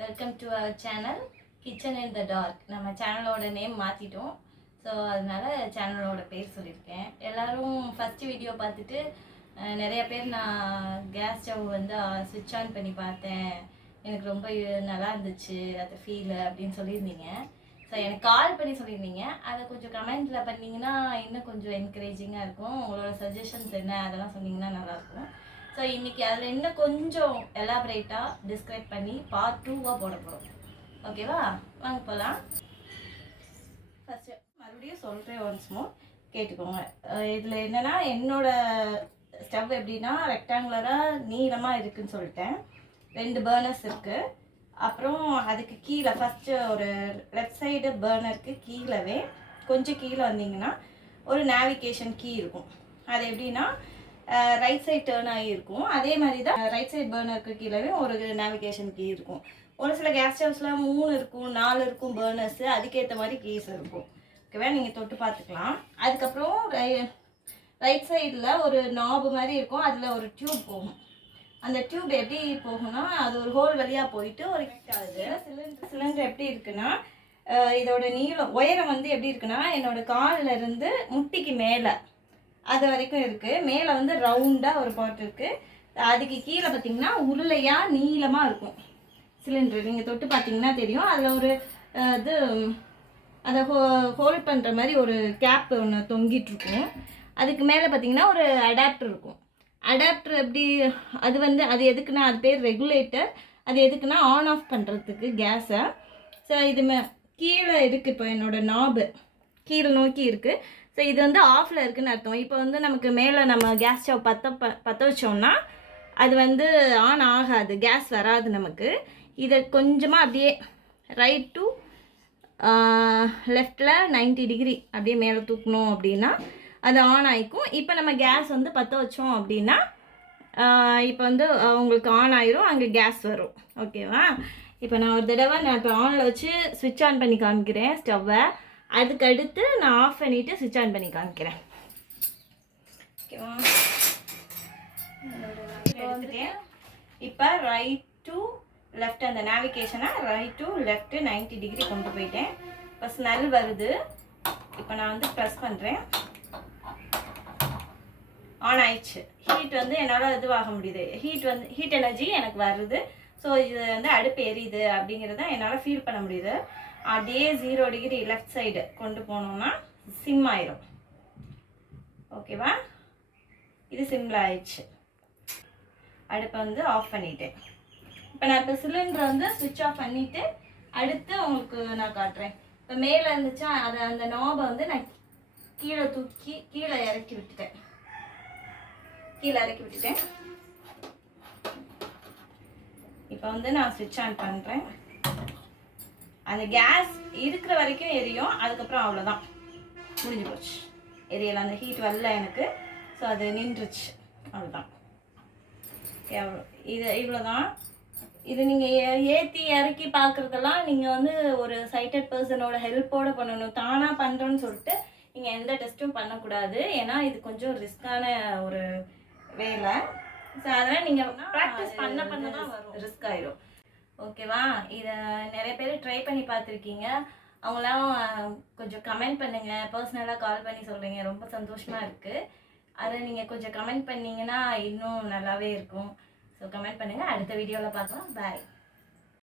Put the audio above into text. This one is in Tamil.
Welcome to our channel kitchen in the dark நம்ம சேனலோட நேம் மாற்றிட்டோம் ஸோ அதனால சேனலோட பேர் சொல்லியிருக்கேன். எல்லாரும் ஃபஸ்ட்டு வீடியோ பார்த்துட்டு நிறைய பேர் நான் கேஸ் ஸ்டவ் வந்து சுவிட்ச் ஆன் பண்ணி பார்த்தேன். எனக்கு ரொம்ப நல்லா இருந்துச்சு அது ஃபீல் அப்படின்னு சொல்லியிருந்தீங்க. ஸோ எனக்கு கால் பண்ணி சொல்லியிருந்தீங்க. அதை கொஞ்சம் கமெண்ட்டில் பண்ணீங்கன்னா இன்னும் கொஞ்சம் என்கரேஜிங்காக இருக்கும். உங்களோட சஜஷன்ஸ் என்ன அதெல்லாம் சொன்னீங்கன்னா நல்லாயிருக்கும் ஸோ இன்னைக்கு அதில் இன்னும் கொஞ்சம் எலாபரேட்டாக டிஸ்கிரைப் பண்ணி பார்ட் டூவாக போட போகிறோம் ஓகேவா வாங்க போகலாம் ஃபஸ்ட்டு மறுபடியும் சொல்கிறேன் ஒன்ஸ் மோர் கேட்டுக்கோங்க. இதில் என்னென்னா என்னோட ஸ்டவ் எப்படின்னா ரெக்டாங்குலராக நீளமாக இருக்குன்னு சொல்லிட்டேன். ரெண்டு பர்னர்ஸ் இருக்குது அப்புறம் அதுக்கு கீழே ஃபஸ்ட்டு ஒரு லெஃப்ட் சைடு பேர்னருக்கு கீழவே கொஞ்சம் கீழே வந்தீங்கன்னா ஒரு நேவிகேஷன் கீ இருக்கும். அது எப்படின்னா ரைட் சைடு டேர்ன் ஆகி இருக்கும். அதே மாதிரி தான் ரைட் சைடு பேர்னருக்கு கீழவே ஒரு நேவிகேஷன் கீ இருக்கும். ஒரு சில கேஸ் ஸ்டவ்ஸ்லாம் மூணு இருக்கும் நாலு இருக்கும் பேர்னர்ஸு அதுக்கேற்ற மாதிரி கீஸ் இருக்கும். ஓகேவா நீங்கள் தொட்டு பார்த்துக்கலாம். அதுக்கப்புறம் ரை ரைட் சைடில் ஒரு நாபு மாதிரி இருக்கும். அதில் ஒரு டியூப் போகும். அந்த டியூப் எப்படி போகும்னா அது ஒரு ஹோல் வழியாக போயிட்டு ஒரு ஆகுது சிலிண்டர். சிலிண்டர் எப்படி இருக்குன்னா இதோட நீளம் உயரம் வந்து எப்படி இருக்குன்னா என்னோட காலில் இருந்து முட்டிக்கு மேலே. அது வரைக்கும் இருக்குது மேலே வந்து ரவுண்டாக ஒரு பாட் இருக்குது அதுக்கு கீழே பார்த்தீங்கன்னா உருளையாக நீளமாக இருக்கும் சிலிண்டர். நீங்கள் தொட்டு பார்த்தீங்கன்னா தெரியும். அதில் ஒரு இது அதை ஹோ ஹோல்ட் பண்ணுற மாதிரி ஒரு கேப் ஒன்று தொங்கிட்டு இருக்கும். அதுக்கு மேலே பார்த்தீங்கன்னா ஒரு அடாப்டர் இருக்கும். அடாப்டர் எப்படி அது வந்து அது எதுக்குன்னா அது பேர் ரெகுலேட்டர் அது எதுக்குன்னா ஆன் ஆஃப் பண்ணுறதுக்கு கேஸை ஸோ இது மே கீழே இருக்குது இப்போ என்னோடய நாபு கீழே நோக்கி இருக்குது ஸோ இது வந்து ஆஃபில் இருக்குதுன்னு அர்த்தம். இப்போ வந்து நமக்கு மேலே நம்ம கேஸ் ஸ்டவ் பற்ற ப பற்ற வச்சோம்னா அது வந்து ஆன் ஆகாது. கேஸ் வராது நமக்கு. இதை கொஞ்சமாக அப்படியே ரைட் டு லெஃப்டில் 90 டிகிரி அப்படியே மேலே தூக்கணும் அப்படின்னா அது ஆன் ஆகிக்கும் இப்போ நம்ம கேஸ் வந்து பற்ற வச்சோம் அப்படின்னா இப்போ வந்து உங்களுக்கு ஆன் ஆயிரும் அங்கே கேஸ் வரும். ஓகேவா இப்போ நான் ஒரு தடவை நான் இப்போ ஆனில் வச்சு சுவிட்ச் ஆன் பண்ணி காமிக்கிறேன் ஸ்டவ்வை அதுக்கு அடுத்து நான் ஆஃப் பண்ணிவிட்டு ஸ்விட்ச் ஆன் பண்ணி காமிக்கிறேன். ஓகேவா எடுத்துட்டேன் இப்போ ரைட் டு லெஃப்ட் அந்த நேவிகேஷனை right to left ninety degree கொண்டு போயிட்டேன். இப்போ ஸ்மெல் வருது. இப்போ நான் வந்து ப்ரெஸ் பண்ணுறேன் ஆன் ஆயிடுச்சு. ஹீட் வந்து என்னால் இதுவாக முடியுது. ஹீட் வந்து ஹீட் எனர்ஜி எனக்கு வருது. ஸோ இது வந்து அடுப்பு எரியுது அப்படிங்கிறத என்னால் ஃபீல் பண்ண முடியுது. அதே ஜீரோ டிகிரி லெஃப்ட் சைடு கொண்டு போனோம்னா சிம் ஆயிரும். ஓகேவா இது சிம்மில் ஆயிடுச்சு. அடுப்பை வந்து ஆஃப் பண்ணிட்டேன் இப்போ நான் இப்போ சிலிண்டர் வந்து சுவிட்ச் ஆஃப் பண்ணிவிட்டு அடுத்து உங்களுக்கு நான் காட்டுறேன். இப்போ மேலே இருந்துச்சா அதை அந்த நாபை வந்து நான் கீழே தூக்கி கீழே இறக்கி விட்டுட்டேன். கீழே இறக்கி விட்டுட்டேன். இப்போ வந்து நான் சுவிட்ச் ஆன் பண்ணுறேன் அந்த கேஸ் இருக்கிற வரைக்கும் எரியும். அதுக்கப்புறம் அவ்வளோதான் முடிஞ்சு போச்சு. எரியலை அந்த ஹீட் வரல எனக்கு. ஸோ அது நின்றுச்சு. அவ்வளோதான் எவ்வளோ இது இவ்வளோதான் இது நீங்கள் ஏற்றி இறக்கி பார்க்குறதெல்லாம் நீங்கள் வந்து ஒரு சைட்டட் பர்சனோட ஹெல்ப்போடு பண்ணணும். தானாக பண்ணுறோன்னு சொல்லிட்டு நீங்கள் எந்த டெஸ்ட்டும் பண்ணக்கூடாது. ஏன்னா இது கொஞ்சம் ரிஸ்க்கான ஒரு வேலை. ஸோ அதெல்லாம் நீங்கள் ப்ராக்டிஸ் பண்ண பண்ண தான் வரும். ரிஸ்க் ஆயிரும். ஓகேவா இதை நிறைய பேர் ட்ரை பண்ணி பார்த்துருக்கீங்க. அவங்களாம் கொஞ்சம் கமெண்ட் பண்ணுங்கள் பர்சனலாக கால் பண்ணி சொல்கிறீங்க ரொம்ப சந்தோஷமாக இருக்குது அதை நீங்கள் கொஞ்சம் கமெண்ட் பண்ணிங்கன்னா இன்னும் நல்லாவே இருக்கும். ஸோ கமெண்ட் பண்ணுங்கள் அடுத்த வீடியோவில் பார்க்கலாம். பாய்